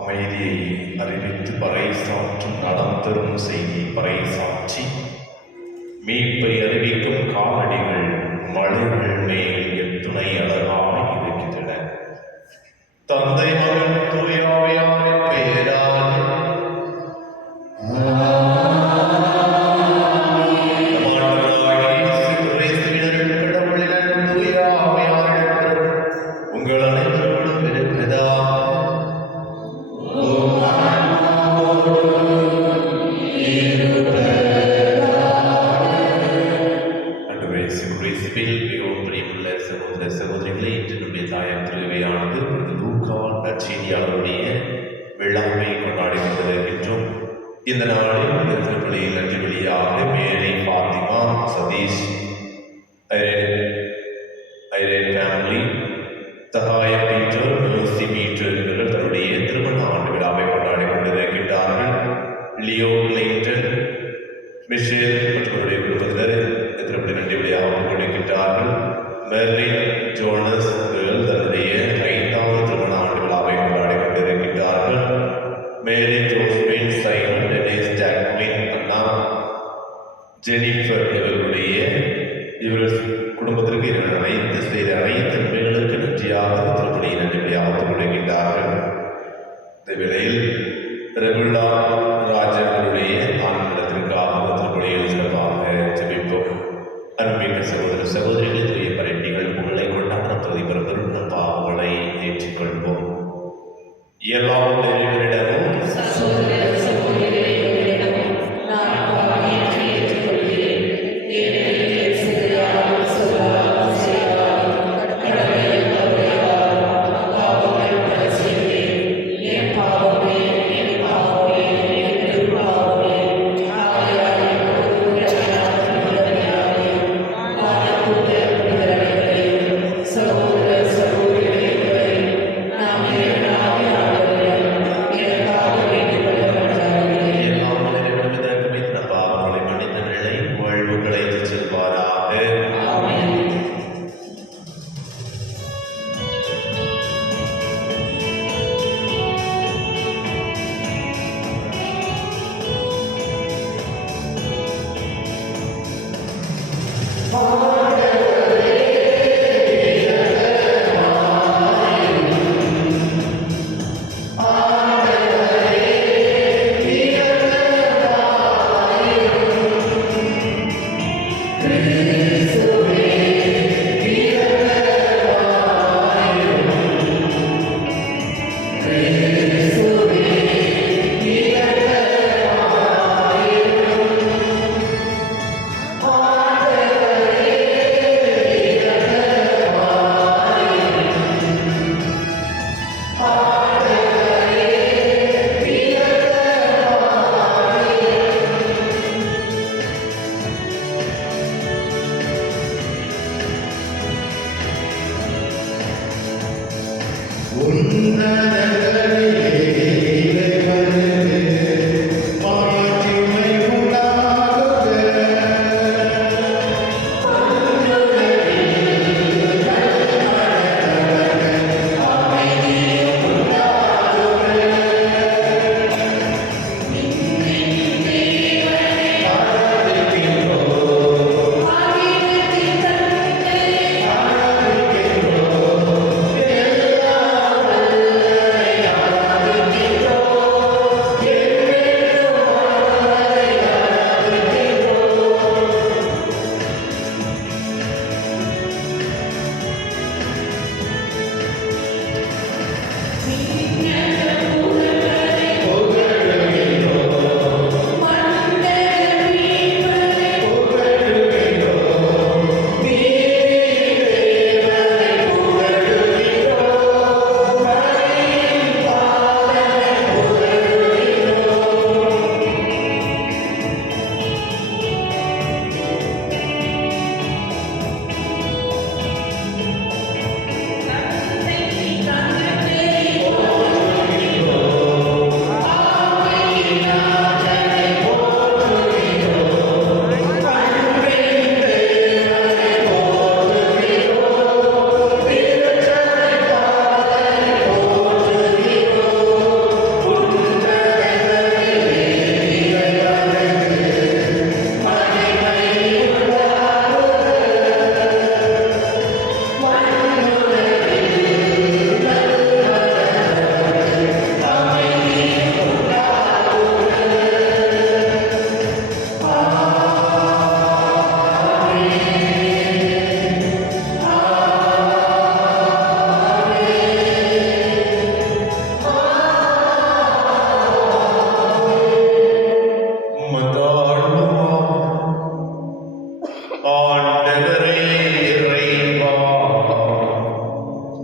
அமைதியை அறிவித்து பறைசாற்றும் நலம் தரும் செய்தி பறைசாற்றி மீட்பை அறிவிக்கும் காலடிகள் மலைகள் மேல் எத்துணை அழகாய் இருக்கின்றன. தந்தை மகன் தூயாவியாரின் பெயரால் உங்கள் அனைவரோடும் இருக்கிறதா? சகோதரிகளே, இன்றைய தாயார் திருவையானது லூக்கா நற்செய்தியாளருடைய விழாவை கொண்டாடி கொண்டிருக்கின்றோம். இந்த நாளில் திருப்பலியில் நன்றி வழியாக Mary, Fatima, Satish, Irene family, தகாய பீட்டர், மேர்சி பீட்டர் இவர்கள் தன்னுடைய திருமண ஆண்டு விழாவை கொண்டாடி கொண்டிருக்கின்றார்கள். லியோ கிளிங்டன், மிஷேல் மற்றவருடைய குடும்பத்தினர் திருப்பலி நன்றி வழியாக கொண்டிருக்கின்றார்கள். மெர்லின் ஜோனஸ் இவர்கள் தன்னுடைய 5வது திருமண ஆண்டு விழாவை கொண்டாடி கொண்டிருக்கின்றார்கள். மேரி ஜோஸ்பின், சைமன், டெனிஸ், ஜாக்மின், அண்ணா, ஜெனிஃபர் இவர்களுடைய குடும்பத்திற்கு அனைத்து செய்த அனைத்து நன்மைகளுக்கு நன்றியாக திருப்பலியை நன்றியாக கொண்டிருக்கின்றார்கள். இந்த வேளையில் ரெகுல்லா ராஜர்களுடைய ஆண்களத்திற்காக திருப்பலியில் சிறப்பாக ஜெபிப்போம். அன்பின் சகோதர சகோதரிகளை தூய பரண்டிகள் உங்களை கொண்டாட பிரதிபெறும் பெரும் பாவங்களை ஏற்றுக்கொள்வோம். எல்லாம் நிறைவேறிடவும்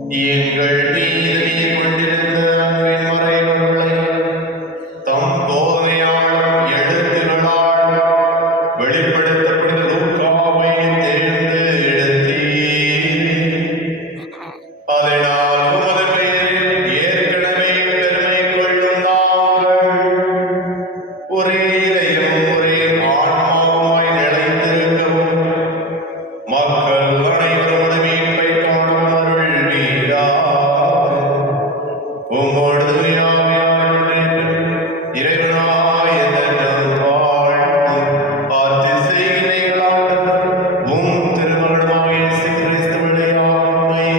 எங்கள் மீது நீர் கொண்டிருந்த அன்பின் மறைபொருளை தம் போதனையால் எழுத்துகளால் வெளிப்படுத்த புனித லூக்காவை தேர்ந்து எடுத்தீர். அதனால் உமது பெயரில் ஏற்கனவே பெருமை கொள்ளும் நாங்கள் ஒரே இதயம் ஒரே ஆன்மாவுமாய் நிலைத்திருக்கவும் மக்கள் அனைவரும் மீட்பை காணும் அருள்வீராக. உம்மோடு இறைவனாய் என்றென்றும் வாழ்ந்து ஆட்சி செய்கிறீர்களாக. உம் திருமகனாகிய இயேசு கிறிஸ்து வழியாக உம்மை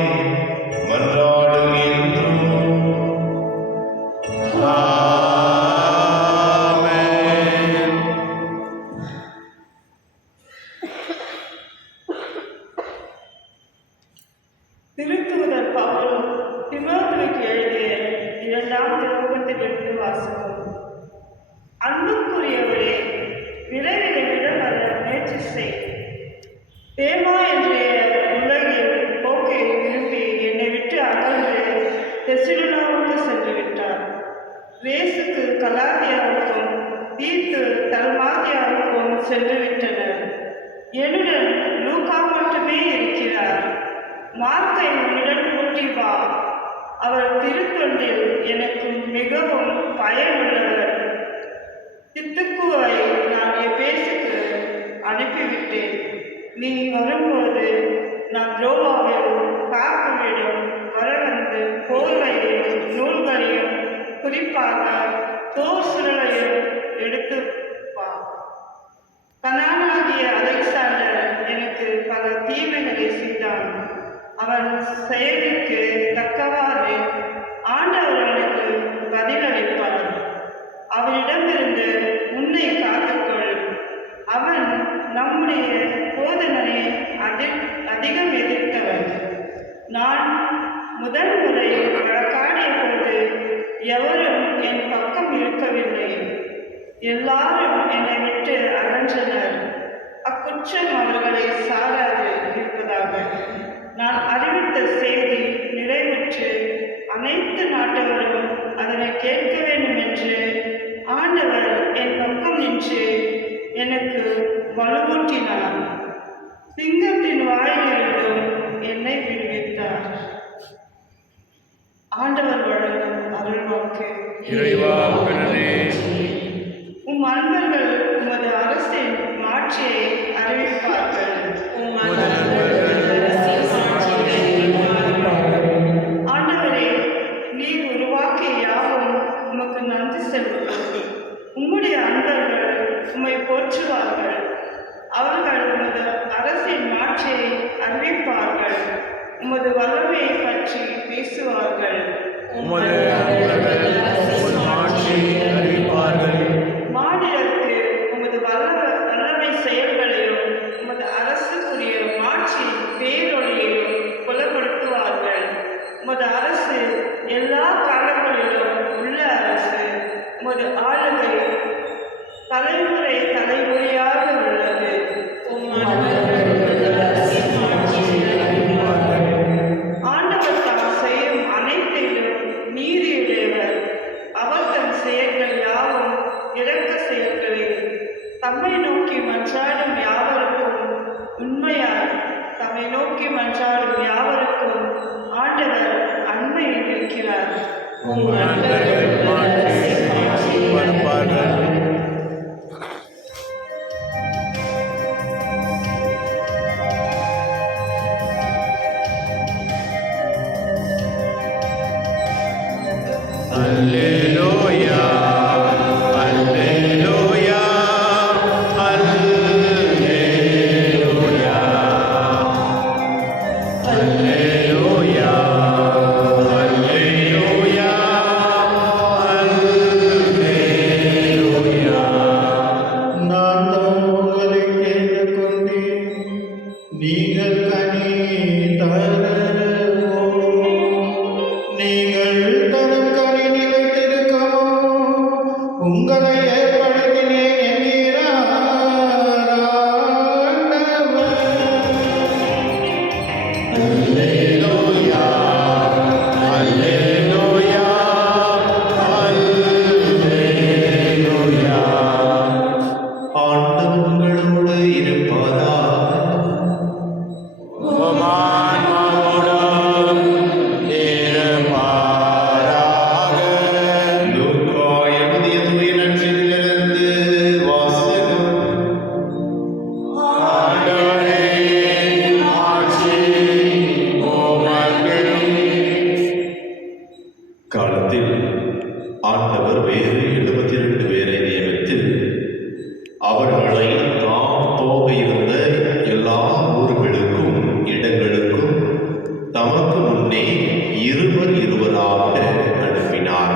மன்றாடுகின்றோம். ஆமென். திருத்தூதர் பவுல் தீமோத்தேயுவுக்கு எழுதிய 2ஆம் திருமுகத்திலிருந்து வாசகம். அன்புக்குரியவரே, விரைவில் என்னிடம் வர முயற்சி செய். தேமா என்ற உலகில் போக்கை விரும்பி என்னை விட்டு அகன்று தெசலோனிக்கேவுக்கு சென்று விட்டார். கிரேசுக்கு கலாத்தியாவுக்கும் தீத்து தல்மாத்தியாவுக்கும் சென்று விட்டனர். என்னுடன் லூக்கா மட்டுமே இருக்கிறார். மார்க்கை உன்னிடம் கூட்டி வா. அவர் திருத்தொண்டில் எனக்கு மிகவும் பயனுள்ளவர். தித்துக்குவை நான் எபேசுக்கு அனுப்பிவிட்டேன். நீ வரும்போது நான் ரோமாவில் காக்குவிடம் வர வந்து போர்வையையும் நூல்களையும் குறிப்பாக போர் சுருளையும் எடுத்து வா. கனானாகிய அலெக்சாண்டர் எனக்கு பல தீமைகளை செய்தான். அவன் செயலுக்கு தக்கவாறு ஆண்டவர் அவனுக்கு பதிலளிப்பார். அவனிடமிருந்து உன்னை காத்துக்கொள். அவன் நம்முடைய போதனையை அதிகம் எதிர்த்தவன். நான் முதல் முறை வழக்காடிய போது எவரும் என் பக்கம் இருக்கவில்லை. எல்லாரும் என்னை விட்டு அகன்றனர். அக்குற்றம் அவர்களை சாராது இருப்பதாக. நான் அறிவித்த செய்தி நிறைவுற்று அனைத்து நாட்டவரும் அதனை கேட்க வேண்டும் என்று ஆண்டவர் என் பக்கம் நின்று எனக்கு வலுவூட்டினார். சிங்கத்தின் வாயிலிருந்தும் என்னை விடுவித்தார். ஆண்டவர் வழங்கும் அருள்வாக்கு. இறைவா உடனே உம் அன்பர்கள் உமது அரசின் மாட்சியை அறிவிப்பார்கள். ஆண்டவரே, நீர் உருவாக்கிய யாவும் உமக்கு நன்றி செலுத்தும். உம்முடைய அன்பர்கள் உம்மை போற்றுவார்கள். அவர்கள் உமது அரசின் மாட்சியை அறிவிப்பார்கள். உமது வல்லமையை பற்றி பேசுவார்கள். உமது அன்பர்கள் உமது ஆட்சியை அறிவிப்பார்கள். மாநிலருக்கு உமது வல்லமை செயல்களையும் உமது அரசுக்குரிய மாட்சியின் பேரொழியையும் புலப்படுத்துவார்கள். உமது அரசு எல்லா காலங்களிலும் உள்ள அரசு. உமது ஆளுகை தலைமுறை தலைமுறையாக உள்ளது. ஆண்டவர் தாம் செய்யும் அனைத்திலும் நீதியுடையவர். அவர் தம் செயல்கள் யாவும் இரக்க செயல்களே. தம்மை நோக்கி மன்றாடும் யாவருக்கும் உண்மையாய் தம்மை நோக்கி மன்றாடும் யாவருக்கும் ஆண்டவர் அண்மையில் இருக்கிறார். உங்கள் அன்பர்கள் மாற்றி வருவார்கள். அல்லேலூயா அல்லேலூயா அல்லேலூயா அல்லேலூயா அல்லேலூயா அல்லேலூயா. நான் தான் உங்களை கேட்டுக் கொண்டேன், நீங்கள் கனி தரவும், நீங்கள் தரும் கனி நிலைத்திருக்கவும் முன்னே இருவர் இருவராக அனுப்பினார்.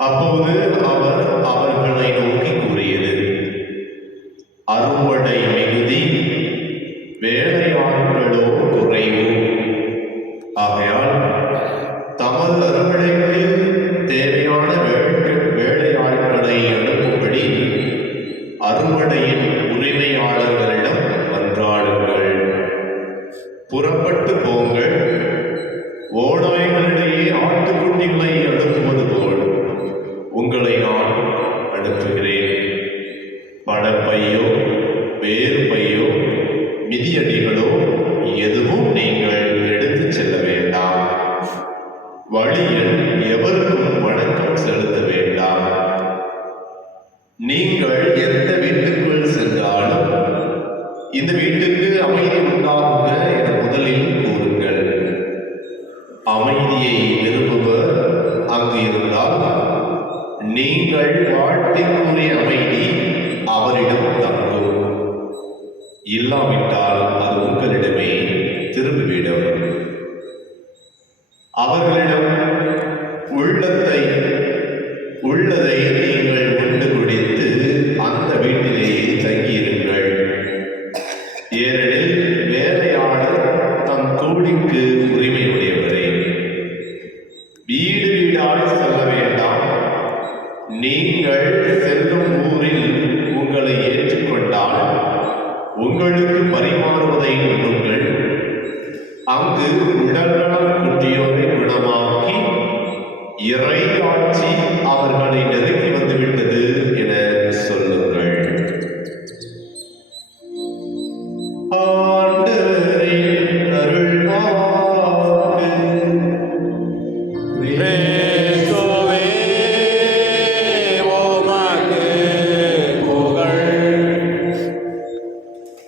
அப்போது அவர் அவர்களை நோக்கி கூறியது, அறுவடை மிகுதி, வேலையாட்களோ குறைவு. ஆகையால் தமது அறுவடைகளில் தேவையான வேலையாட்களை அனுப்பும்படி அறுவடையின் உரிமையாளர்களிடம் மன்றாடுங்கள். புறப்பட்டு போங்கள். ஓநாய்களிடையே ஆட்டுக்குட்டிகளை அனுப்புவது போல் உங்களை நான் அனுப்புகிறேன். பணப்பையோ வேறு பையோ மிதியடிகளோ எதுவும் நீங்கள் எடுத்துச் செல்ல வேண்டாம். வழியில் எவருக்கும் வணக்கம் செலுத்த வேண்டாம். நீங்கள் எந்த வீட்டுக்குள் சென்றாலும் இந்த வீட்டுக்கு அமைதி உண்டாகுக என முதலில் கூறுங்கள். அமைதியை விரும்புவர் அங்கு இருந்தால் நீங்கள் வாழ்த்தி கூறிய அமைதி அவரிடம் தங்கும். இல்லாவிட்டால் அது உங்களிடமே திரும்பிவிடும். அவர்களிடம் உள்ளதை நீங்கள் உண்டு குடித்து அந்த வீட்டிலேயே தங்கியிருங்கள். ஏனெனில் வேலையாளர் தம் கூலிக்கு உரிமையுடையவரே. வீடு வீடாய் செல்ல வேண்டாம். நீங்கள் செல்லும் ஊரில் உங்களை ஏற்றுக்கொண்டால் உங்களுக்கு பரிமாறுவதை உண்ணுங்கள். அங்கு உடல்நலம் குன்றியோரை குணமாக்கி இறை ஆட்சி அவர்களை நெருங்கி வந்துவிட்டது என சொல்லுங்கள். ஆண்டவரின் அருள்வாக்கு. கிறிஸ்துவே உமக்கு புகழ்.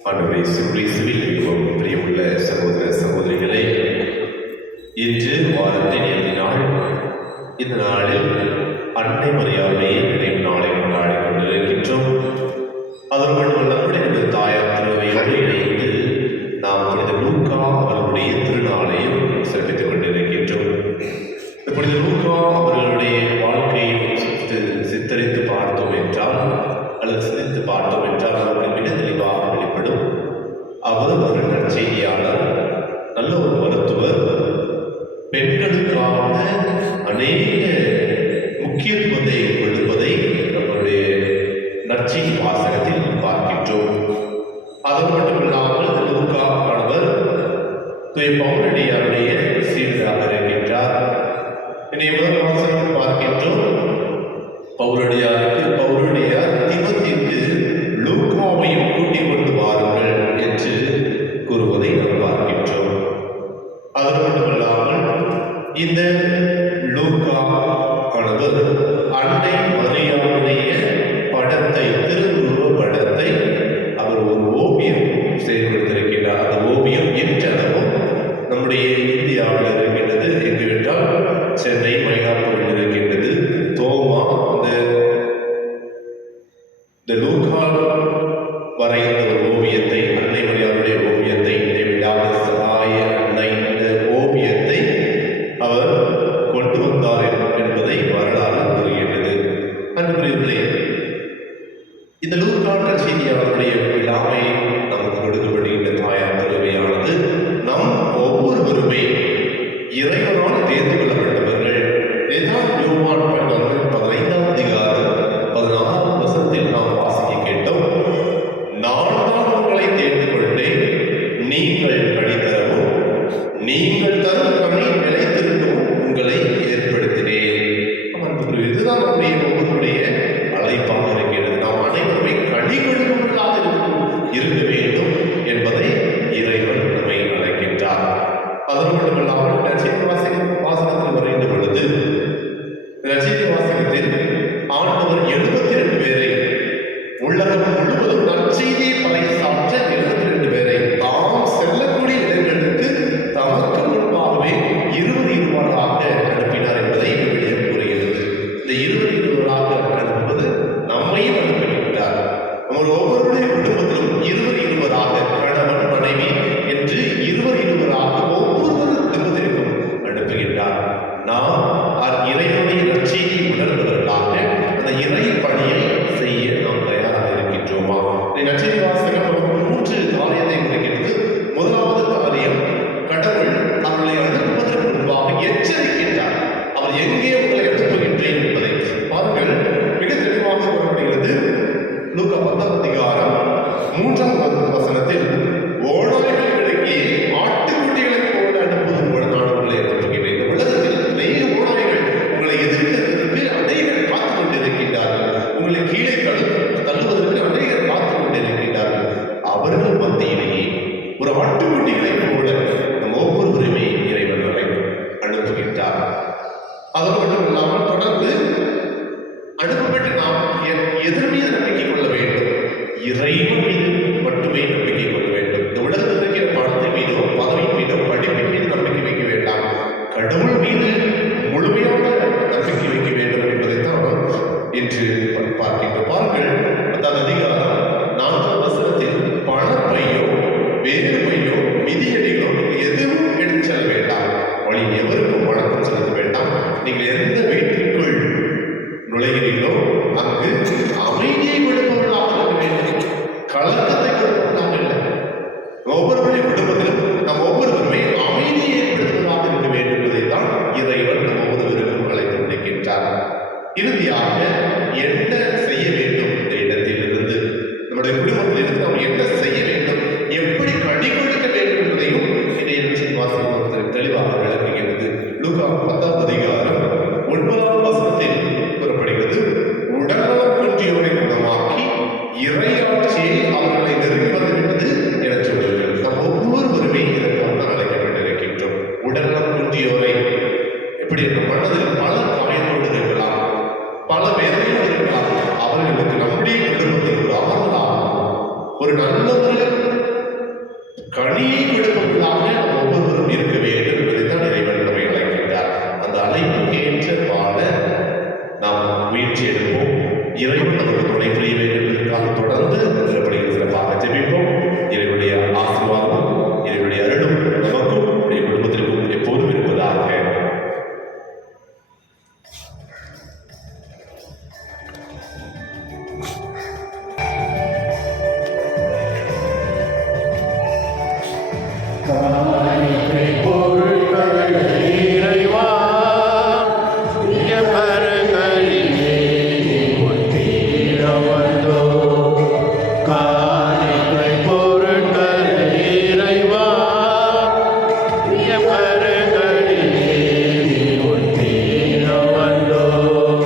ஆண்டவரே இயேசு கிறிஸ்துவில் மிகவும் பிரியமுள்ள சகோதர சகோதரிகளே, இன்று வாரத்தின் இறுதி நாள். இந்த நாளில் அன்னை மரியாதையை நினைவு நாளை கொண்டாடி கொண்டிருக்கின்றோம். அதன் மட்டும் நம்முடைய தாயார் திருவையோடு இணைந்து நாம் புனித லூக்கா அவர்களுடைய திருநாளையும் சிறப்பித்துக் கொண்டிருக்கின்றோம். புனித லூக்கா அவர்களுடைய வாழ்க்கையை சித்தரித்து பார்த்தோம் என்றால் அல்லது சிந்தித்து பார்த்தோம் என்றால் நமக்கு மிக தெளிவாக வெளிப்படும். அவர் ஒரு நற்செய்தியாளர், நல்ல ஒரு மருத்துவர், பெண்களுக்கான அநேக முக்கியத்துவத்தை கொடுப்பதை நம்முடைய நற்செய்தி வாசகத்தில் பார்க்கின்றோம். அது மட்டுமில்லாமல் லூக்கா ஆனவர் தூய பவுலடியாருடைய சீடராக இருக்கின்றார். இன்றைய முதல் வாசகத்தில் பார்க்கின்றோம், பவுலடியார் தீமோத்தேயுவுக்கு லூக்காவையும் கூட்டிக் கொண்டு வாருங்கள் என்று கூறுவதை நாம் பார்க்கின்றோம். அது மட்டுமல்லாமல் இந்த லூக்கா ஆனவர் அன்னை மரியாவுடைய படத்தை, திருவுருவ படத்தை அவர் ஒரு ஓவியம் செய்து கொடுத்திருக்கின்றார். அந்த ஓவியம் இன்றளவும் நம்முடைய இந்தியாவில் இருக்கின்றது. எங்குவென்றால் சென்னை மயிலாப்பூரில் இருக்கின்றது. தோமா இந்த லூக்கா வரைந்த ஒரு ஓவியத்தை, அன்னை மரியாவுடைய ஓவியத்தை, விடாத சகாய அன்னை என்ற ஓவியத்தை அவர் கொண்டு வந்தார் என்பதை வரலாறு கூறுகின்றது. அன்புக்குரியவர்களே, இந்த லூக்கா நற்செய்தியாளருடைய விழாவை நமக்கு கொடுக்கப்படுகின்ற தாயார் திருவையானது நம் ஒவ்வொருவருமே இறைவனால் தேர்ந்து கொள்ளப்பட்டவர்கள். இதுதான் யோவான் 15ஆம் அதிகாரம் 16ஆம் வசனத்தில் நாம் வாசிக்க கேட்டோம். நான் தான் உங்களை தேர்ந்து கொண்டேன், நீங்கள் கனி தரவும் நீங்கள் தரும் கனி நிலைத்திருக்கவும் உங்களை ஏற்படுத்தினேன். இதுதான் நம்முடைய ஒவ்வொருடைய அழைப்பாக இருக்கிறது. நாம் அனைவருமே கனி கொடுப்பவர்களாக இருக்க வேண்டும் என்பதை இறைவன் நம்மை அழைக்கின்றார். அது மட்டுமல்லாமல் நற்செய்தி வாசகத்தில் வருகின்ற பொழுது நற்செய்தி வாசகத்தில் ஆண்டவர் 72 பேரை, உலகம் முழுவதும் நற்செய்தியை பறைசாற்ற 72 பேரை தாம் செல்லக்கூடிய இடங்களுக்கு தமக்கு முன்பாகவே 20 அனுப்பினார் என்பதை விவிலியம் கூறுகிறது. இந்த 20 அனுப்புவது நம்மையும் அனுப்பிவிட்டார். நம்ம ஒவ்வொருடைய குடும்பத்திலும் 20 கணவன் மனைவி என்று 20 ஒவ்வொருவருக்கும் எதன் மீது நம்பிக்கை கொள்ள வேண்டும்? இறைவன் மீது மட்டுமே நம்பிக்கை கொள்ள வேண்டும். இந்த உலகத்தில் இருக்கிற பணத்தின் மீதோ பதவியின் மீதோ படிப்பின் மீது நம்பிக்கை வைக்க வேண்டாம். கடவுள் மீது முழுமையான நம்பிக்கை வைக்க வேண்டும் என்பதைத்தான் இன்று பார்க்கின்ற பாருங்கள். அதாவது அதிகாரம் 4ஆம் வசனத்தில் பணப்பையோ வேறு பையோ மிதியடிகளோ எதுவும் எடுத்து செல்ல வேண்டாம். வழி எவருக்கும் வணக்கம் செலுத்த வேண்டாம். நீங்கள் எந்த வீட்டிற்குள் நுழைகிறீர்களோ அங்கு அமைதியை கொடுப்பவர்களாக இருக்க வேண்டும். கலக்கத்தை கொடுப்பவர்களாக இல்லை. ஒவ்வொருவருடைய குடும்பத்திலும் நம் ஒவ்வொருவருமே அமைதியை ஏற்படுத்துவதாக இருக்க வேண்டும் என்பதைத்தான் இறைவன் நம் ஒவ்வொருவருக்கும் அழைத்து விடுக்கின்றார். இறுதியாக என்ன செய்ய வேண்டும் என்ற இடத்திலிருந்து நம்முடைய குடும்பத்திலிருந்து நாம் என்ன செய்ய வேண்டும், எப்படி கடி கொடுக்க வேண்டும் என்பதையும் இன்றைய வாசகம் தெளிவாக விளக்குகிறது. லூக்கா 10ஆம் அதிகாரம் 9ஆம் வசனத்தில் கூறப்படுகிறது, உடல்நலம் குன்றியோரை குணமாக்கி இறையாட்சியை அவர்களை நெருங்கி வந்துவிட்டது என சொல்லுங்கள். நாம் ஒவ்வொருவருமே இதற்காக அழைக்கப்பட்டிருக்கின்றோம். உடல்நலம் குன்றியோரை எப்படி என்ற மனதில் பல காயத்தோடு இருக்கலாம், பல வேதனையோடு இருக்கலாம். அவர்களுக்கு நம்முடைய குடும்பத்தில் ஒரு ஆறுதலாக ஒரு நல்ல ஒரு கனியை கொடுப்பவர்களாக ஒவ்வொருவரும் இருக்க வேண்டும் என்பதைத்தான் இறைவன் நம்மை அழைக்கின்றார். அந்த அழைப்புக்கு ஏற்ற வாழ நாம் முயற்சி எடுப்போம். இறைவன் நமக்கு துணை புரிய வேண்டும் என்பதற்காக தொடர்ந்து சொல்லப்படுகிற சிறப்பாக ஜெபிப்போம். இறைவனுடைய ஆசீர்வாதம், இறைவனுடைய அருளும் நமக்கும் நம்முடைய குடும்பத்திற்கும் எப்போதும் இருப்பதாக. காணிக்கை பொருட்கள் இறைவா, எவர்களிலே நீ முன்னிட வந்தோம். காணிக்கை பொருட்கள் இறைவா, எவர்களிலே நீ முன்னிட வந்தோம்.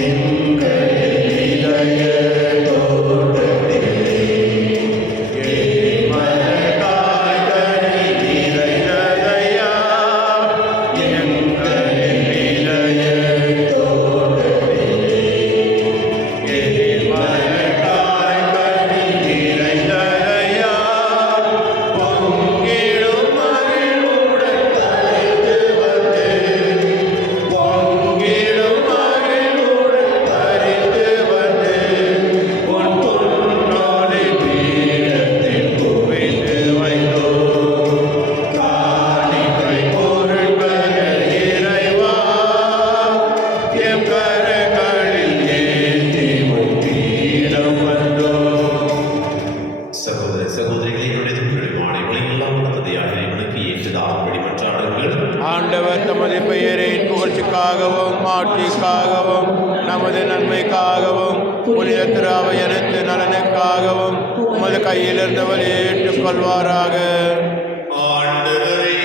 எங்கள் இதய தோட்டத்திலே மரக்காய் கனி நிறைந்ததையா, எங்கள் இதய தோட்டத்திலே மரக்காய் கனி நிறைந்ததையா, பொங்கிடும் மகிழ்வுடன் தலைத்து வந்து, பொங்கிடும் மகிழ்வுடன் பறித்து வந்து, உன் பொன்னோடு பீடத்தில் குவித்து வைத்தோம். காணிக்கை பொருட்கள் இறைவா, எம் கரங்களில் ஏந்தி உன் பீடம் வந்தோம். சகோதர சகோதரிகளை என்னுடைய திருமணமான எல்லாம் தந்தையாக இறைவனுக்கு ஏற்றதாகும்படி மன்றாடுங்கள். ஆண்டவர் தமது பெயரின் புகழ்ச்சிக்காகவும் ஆட்சிக்காகவும் நமது நன்மைக்காகவும் புனித திராவையனத்து நலனுக்காகவும் உமது கையிலிருந்து ஏற்றுக் கொள்வாராக. ஆண்டவரே,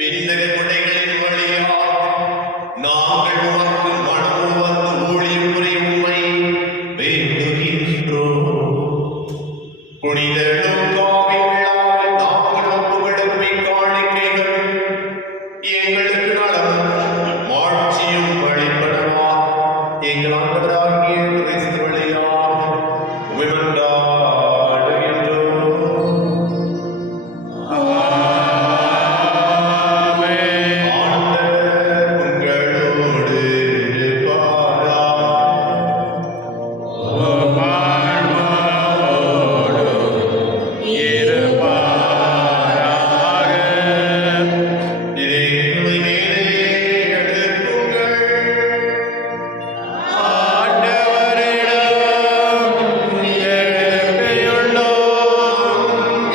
விண்ணக கொடைகளின் வழியாக நாங்கள் உமக்கு மனமு வந்து ஊழியம் புரிய உம்மை வேண்டுகின்றோம். புனித லூக்காவின் விழாவில் நாங்கள் ஒப்புக்கொடுக்கும் இக்காணிக்கைகள் எங்களுக்கு நலமும் மாட்சியும் வழிபடவா எங்கள் ஆண்டவராகிய கிறிஸ்து வழியாக உம்மை மன்றாடுகின்றோம். ஆமென். ஆண்டவர் உங்களோடு இருப்பாராக. உம் ஆன்மாவோடும் இருப்பாராக. இறைவனை மேலே எழுப்புங்கள். ஆண்டவரிடம் எழுப்பியுள்ளோம்.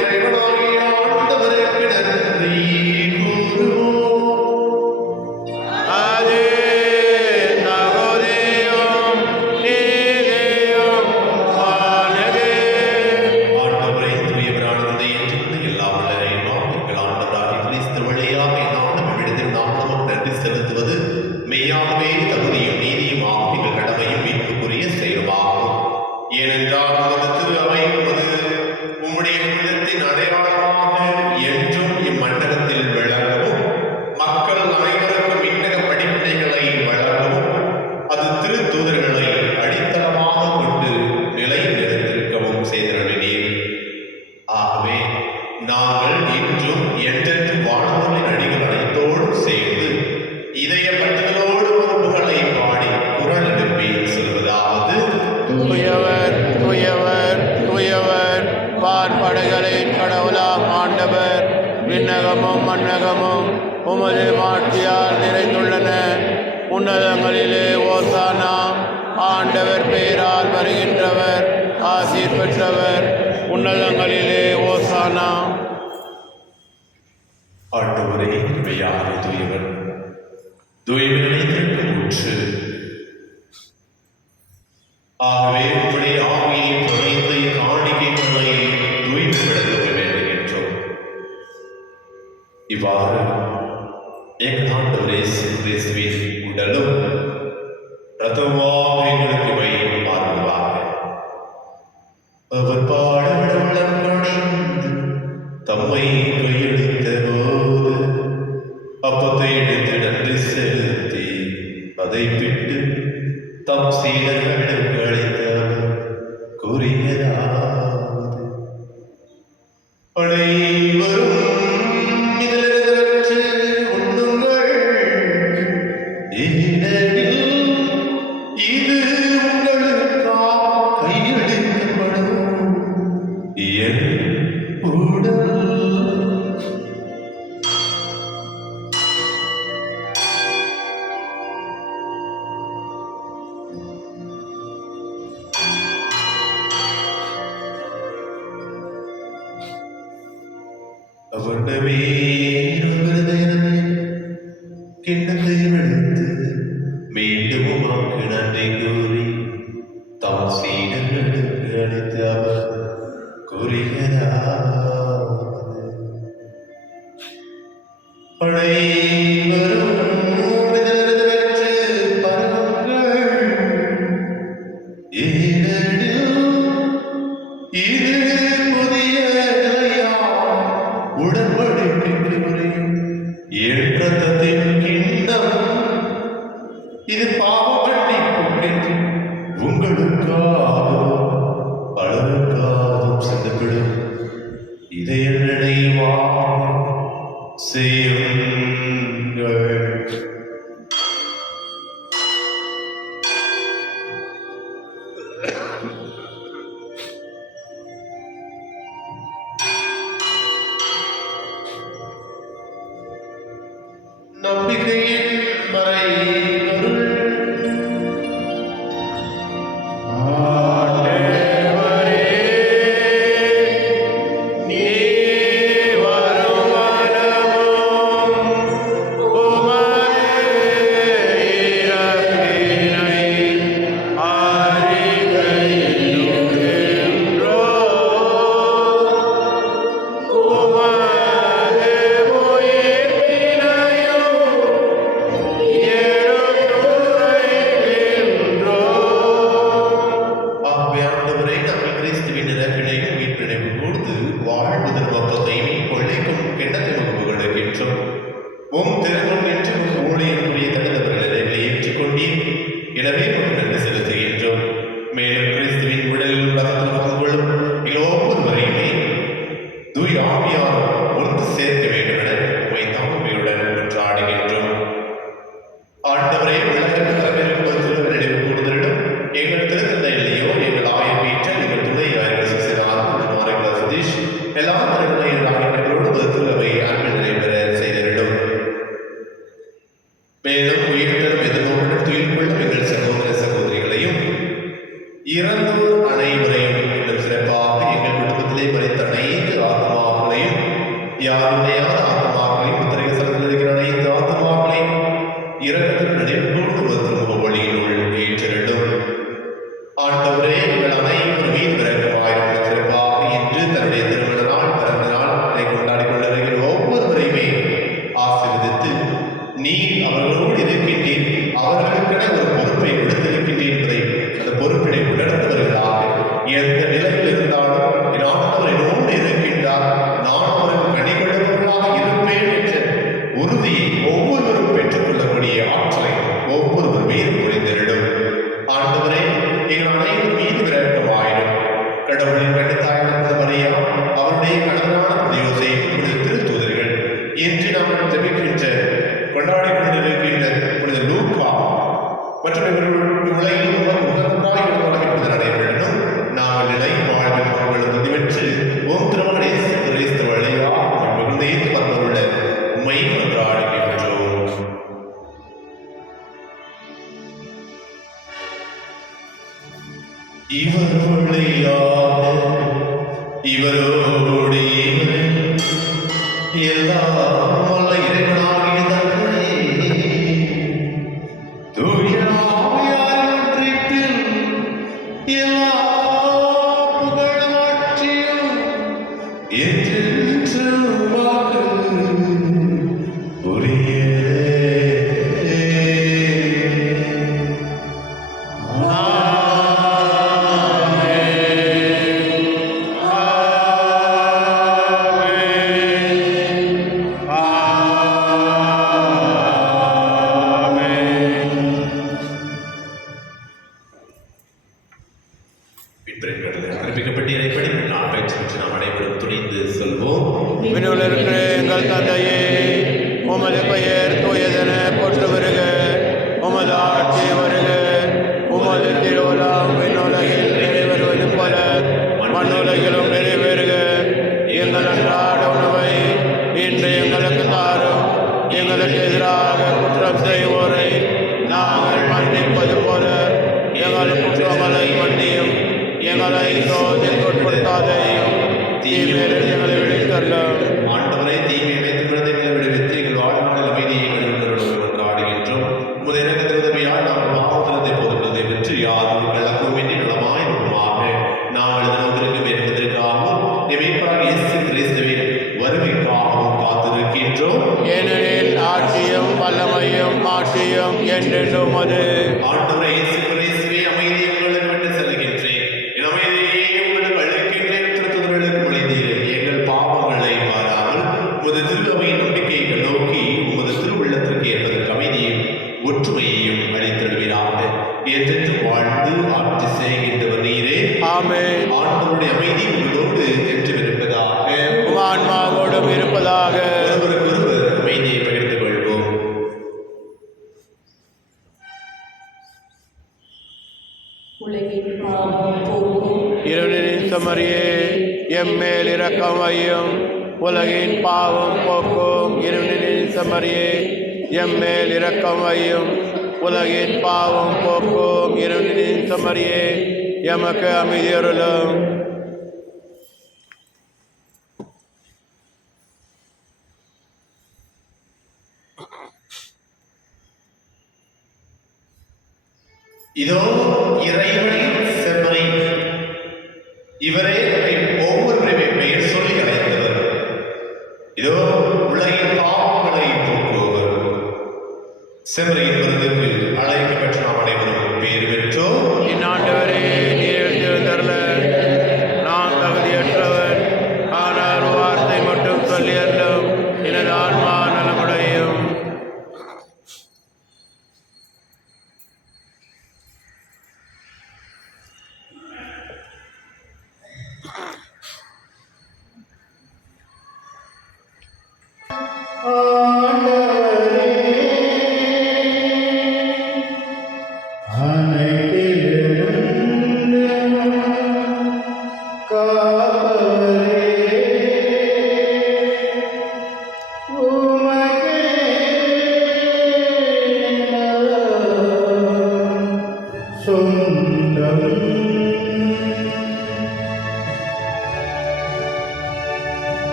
இறைவனாகிய ஆண்டவருக்கு நன்றி கூறுவோம். அது தகுதியும் நீதியும் ஆனது. ஆண்டவரை தூயவரான தந்தையென்று எல்லாம் வல்ல இறைவா, எங்கள் ஆண்டவராகிய கிறிஸ்து வழியாக நாம் நம்மிடத்தில் நாம் நமக்கு நன்றி செலுத்துவது மெய்யாகவே தகுதியும் நீதியும் ஆகும் எங்கள் கடமையும் மீட்புக்குரிய செயலுமாகும். ஏனென்றால் உமது திரு அவை உமது உம்முடைய உன்னதங்களிலே ஓசானா. ஆண்டவரே இனிமையான தூயவன், தூய்மையை ஊற்று. ஆகவே உம்முடைய ஆவியை பொழிந்து காணிக்கைகளை தூய்மைப்படுத்த வேண்டுகின்றோம். இவ்வாறு எங்கள் ஆண்டவரே கிறிஸ்துவின் உடலும் இரத்தமுமாக எங்களுக்கு இவை மாறுவாக. அவர் பாடுபட கணிந்து தம்மை கையெழுத்த போது அப்பத்தை எடுத்து நன்றி செலுத்தி அதை பிட்டு தம் சீடர்களுக்கு அளித்தார். கூறியதாவது: அனைவரும் இதிலிருந்து உண்ணுங்கள், ஏனெனில் இது உங்களுக்காக கையெழுத்தப்படும் என் உடல். அவருடவே கிண்ணத்தை எடுத்து மீண்டும் உமக்கு நன்றி கூறி தம் சீடர்களுக்கு அளித்து அவர் கூறுகிறார்: அனைவரும் இதிலிருந்து பெற்று பருகுங்கள், ஏனெனில் இது புதிய உடன்படிக்கைக்குரிய என் இரத்தத்தின் கிண்ணம். இது பாவ மன்னிப்புக்கென்று உங்களுக்காகவும் பலருக்காகவும் சிந்தப்படும். இதை என் நினைவாக செய்யுங்கள். நம்பிக்கையின் மறைபொருள். ஆண்டவரே, நீர் வருமளவும் உமது இறப்பினை அறிக்கையிடுகின்றோம். உமது உயிர்ப்பினையும் ஆகவே ஆண்டவரே, நாங்கள் கிறிஸ்துவின் இறப்பினையும் உயிர்ப்பினையும் கூர்ந்து வாழ்வதன் நோக்கத்தையும் கொள்ளைக்கும் கிண்ணத்தை நமக்கு கொடுக்கின்றோம். உம் திருமுன் நின்று உம் ஊழியருடைய தனித்தவர்கள் இறைகளை ஏற்றுக்கொண்டீர். எனவே உமக்கு நன்றி செலுத்துகின்றோம். மேலும் கிறிஸ்துவின் உடலில் ரத்தத்தில் பங்கு கொள்ளும் எங்கள் ஒவ்வொருவரையுமே தூய ஆவியார் ஒன்று சேர்க்க வேண்டும் என உம்மை தாழ்மையுடன் கொண்டாடுகின்றோம். ஆண்டவரே, உலகிற்கு வரவிருக்கும் நினைவு கூடுதலிடம் எங்கள் திருத்தந்தையிலேயோ எங்கள் ஆயப்பீற்ற எங்கள் துணை ஆய்வு சிசிரார் சதீஷ் எல்லா திருநங்கைகளோடு திருவை அன்பு நிறைவேற செய்திடும். மேலும் உயிர்த்தலும் எதிர்நோக்குடன் துயில் கொள்ளும் எங்கள் சகோதர சகோதரிகளையும் இறந்தோர் அனைவரையும் இன்னும் சிறப்பாக எங்கள் குடும்பத்திலே மறைத்த அனைத்து ஆத்மாக்களையும் யாருடைய ஆத்மாக்களையும் முத்திரையை செலுத்திருக்கிற அனைத்து ஆத்மாக்களையும் இரக்கத்தில் நினைவுகூர்ந்து திருமுக வழியினுள் ஏற்றிடும். ஆண்டவரே, எங்கள் அனைவரும் மீது விரகமாயிரம் சிறப்பாக இன்று தன்னுடைய திருமண நாள் பிறந்த நாளை கொண்டாடி கொண்டிருக்கிற ஒவ்வொருவரையுமே ஆசீர்வதித்து நீர் அவர்களோடு இருக்கின்றீர், அவர்களுக்கென ஒரு பொறுப்பை கொடுத்திருக்கின்றீர் என்பதை அந்த பொறுப்பினை உணர்ந்தவர்களாக எந்த நிலையில் இருந்தாலும் என் ஆண்டவர் என்னோடு இருக்கின்றார், நான் அவருக்கு கனிகொண்டவர்களாக இருப்பேன் என்ற உறுதியை ஒவ்வொருவரும் பெற்றுக்கொள்ளக்கூடிய ஆற்றலை ஒவ்வொருவர் மீது புரிந்திடும். ஆண்டவரே, எங்கள் அனைவரும் மீது விரக்கமாயிடும். கடவுளின் கண்டித்தாயான மரியா, அவருடைய கடவுளான யோசேப்பு, புனித திருத்தூதர்கள், இன்று நாம் ஜெபிக்கின்ற கொண்டாடி கொண்டிருக்கின்ற புனித லூக்கா மற்றும் இவர்களுடைய உலகில் உகந்தவராய் புனித நடைபெறணும். நாங்கள் நிலை வாழ்வில் அவர்கள் பதிவெற்று ஓம் திருமகனே கிறிஸ்து வழியா மிகுந்த ஏற்று வந்துள்ள உண்மை கொண்டாடுகின்றோம். இவர் வழியாக இவரோடு எல்லாம் வல்ல இறைவனாகிய தந்தை தூய ஆவியாரின் ஒன்றிப்பில் எல்லா புகழும் ஆட்சியும் என்றென்றும் உமக்கு உரியதே. அறிவிக்கப்பட்ட இறைப்படி நான் பயிற்சி பெற்று நாம் அனைவரும் துணிந்து சொல்வோம். விண்ணுல இருக்கிற எங்கள் தந்தையே, உமது பெயர் தூயதென போற்று வருக. உமது ஆட்சி வருக. உமது திருவுளம் விண்ணுலகில் நிறைவேறுவது போல மண்ணுலகிலும் நிறைவேறுக. எங்கள் அன்றாட உணவை இன்று எங்களுக்கு தாரும். எங்களுக்கு எதிராக குற்றம் செய்வோரை நாங்கள் மன்னிப்பது போல எங்கள் குற்றங்களை மன்னியும். எங்களை சோதனைக்கு உட்படுத்தாதையும் தீமையிலிருந்து எங்களை விடுவித்தருளும். ஆண்டவரே, தீமை அனைத்து விடுதலை விடுவித்து எங்கள் வாழ்நாளில் அமைதியை எங்களுக்கு ஆடுகின்றோம். உமது இறக்கத்தின் உதவியால் நாங்கள் பாவத்திலிருந்தே போதுகிறதை பெற்று யாரும் கலக்கமின்றி நலமாய் இருக்குமாக நாம் எழுதினோருக்கு என்பதற்காகவும் இவைப்பாக இயேசு கிறிஸ்துவின் வருகைக்காகவும் காத்திருக்கின்றோம். ஏனெனில் ஆட்சியும் வல்லமையும் ஆட்சியும் என்றென்றும் அது. ஆண்டவரே இயேசு கிறிஸ்துவே, அமைதியை உங்களுக்கு விட்டு செல்கின்றேன். என் அமைதியை உங்களுக்கு அளிக்கின்றேன். திருத்துதர்களுக்கு மொழிந்தீர். எங்கள் பாவங்களை பாராமல் உமது திருவை நம்பிக்கைகள் நோக்கி உமது திருவுள்ளத்திற்கு என்பதற்கு அமைதியும் ஒற்றுமையையும் அளித்திடுவீராக. என்றென்று வாழ்ந்து ஆட்சி செய்கின்றவர் நீரே. ஆமென். ஆண்டவருடைய அமைதி உங்களோடு என்று இருப்பதாக. உம் ஆன்மாவோடும் இருப்பதாக. ஒருவருக்கொருவர் அமைதியை பகிர்ந்து கொள்வோம். உலகின் பாவம் போக்கும் இருளின் சமரியே, எம்மேல் இரக்கம் வையும். உலகின் பாவம் போக்கும் இருளின் சமரியே, எம்மேல் இரக்கம் வையும். உலகின் பாவம் போக்கும் இருளின் சமரியே, எமக்கு அமைதியருளும். இதோ இறைவனின் செம்மறி, இவரே நம்மை ஒவ்வொருவரையும் பெயர் சொல்லி அழைத்தவர். இதோ உலகின் பாவங்களை போக்குவர். செம்மறியின் விருதுக்கு அழைக்கப்பட்ட நாம் அனைவரும் பேர் பெற்றோம். இந்நாண்டவரே, நீர் எழுந்திருந்தருள நான் தகுதியற்றவர். ஆனால் வார்த்தை மட்டும் சொல்லி அருளும், எனது ஆன்மா நலமுடையும்.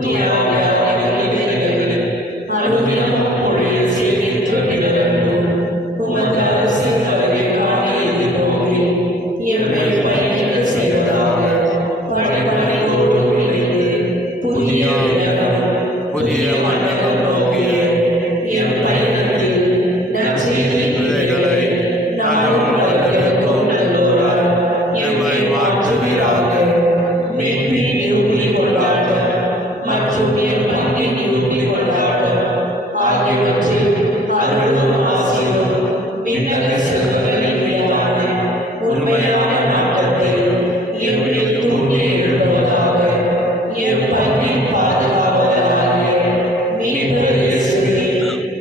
தூய ஆவியானவர் இதயங்களில் அனுதினமும் பொழிய செய்கின்ற பிறரும் உமது அரசு தவறை காண எதிர்நோக்கி எம்மை பயணிக்க செய்வதாக படைப்படையோடு இணைந்து புதிய உலகம், புதிய மண்டபம் நோக்கிய எம் பயணத்தில் நற்செய்தியின் விதைகளை நாங்கள் வளர்க்கும் நல்லோராய் எம்மை மாற்றுவீராக. மீட்பின் இறுதி கொண்டாட்டம் மற்றும் என் பங்கின் இறுதி கொண்டாட்டம் ஆகியவற்றில் அருளும் ஆசியும் விண்ணக செல்வங்களின் மீதான உண்மையான நாட்டத்தை எம்மில் தூண்டி எழுப்புவதாக. என் பங்கின் பாதுகாவலராகிய மீட்பர் இயேசுவே,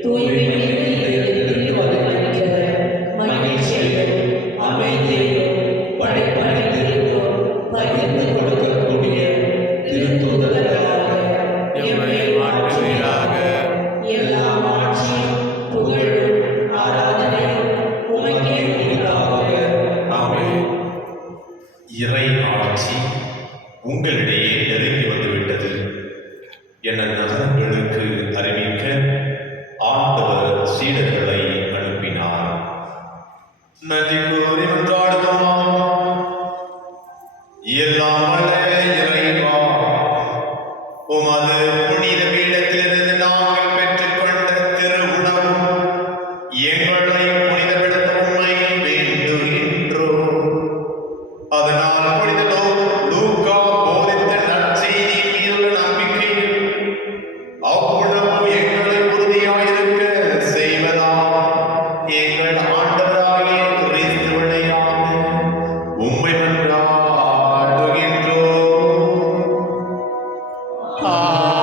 தூய்மைமிகு இதயத்தில் வளர்கின்ற மகிழ்ச்சியையும் அமைதியையும் படைப்படைத்திருக்கும் பகிர்ந்து கொடுக்கக்கூடிய திருத்தூதர்களாக எம்மை மாற்றுவீராக. எல்லா ஆட்சியும் புகழும் ஆராதனையும் உமக்கே உரித்தாக. ஆமென். இறை ஆட்சி உங்களிடையே நெருங்கி வந்துவிட்டது என நகரங்களுக்கு அறிவிக்க ஆண்டவர் சீடர்களை அனுப்பினார். நன்றி கூறி மன்றாடுவோம். எல்லாம் வல்ல இறைவா, உமது புனித பீடத்திலிருந்து நாங்கள் பெற்றுக்கொண்ட திருவுணவும் எங்களை புனிதப்படுத்த உம்மை வேண்டுகின்றோம். அதனால் புனித லூக்கா போதித்த நற்செய்தியின் மீதுள்ள நம்பிக்கையில் அவ்வுணவு எங்களை உறுதியாயிருக்க செய்வதால் எங்கள் ஆண்டவராகிய கிறிஸ்து வழியாக உம்மை மன்றாடுகின்றோம். ஆமென்.